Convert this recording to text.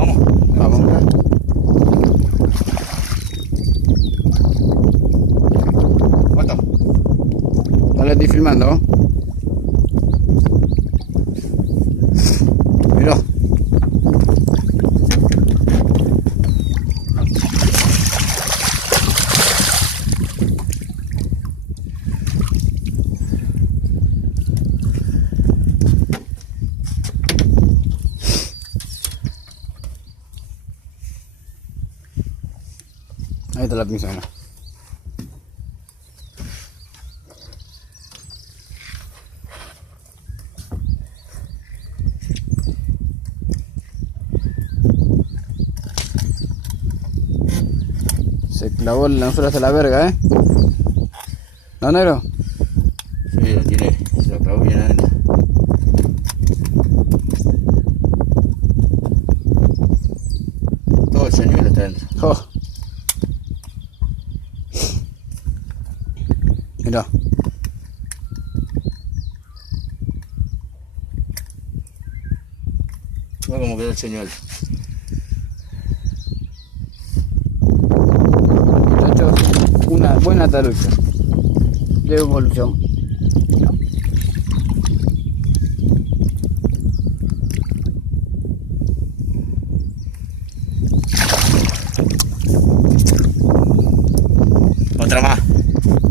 Vamos. Vamos. ¿Cuánto? No la estoy filmando. Mirá. Ahí está la pinza. Se clavó el anzuelo hasta la verga, ¿eh? ¿No, negro? Sí, lo tiene. Se lo clavó bien adentro. Todo el señuelo está adentro. Oh. Mirá. Mira cómo quedó el señuelo. Muchachos, una buena tarucha de evolución.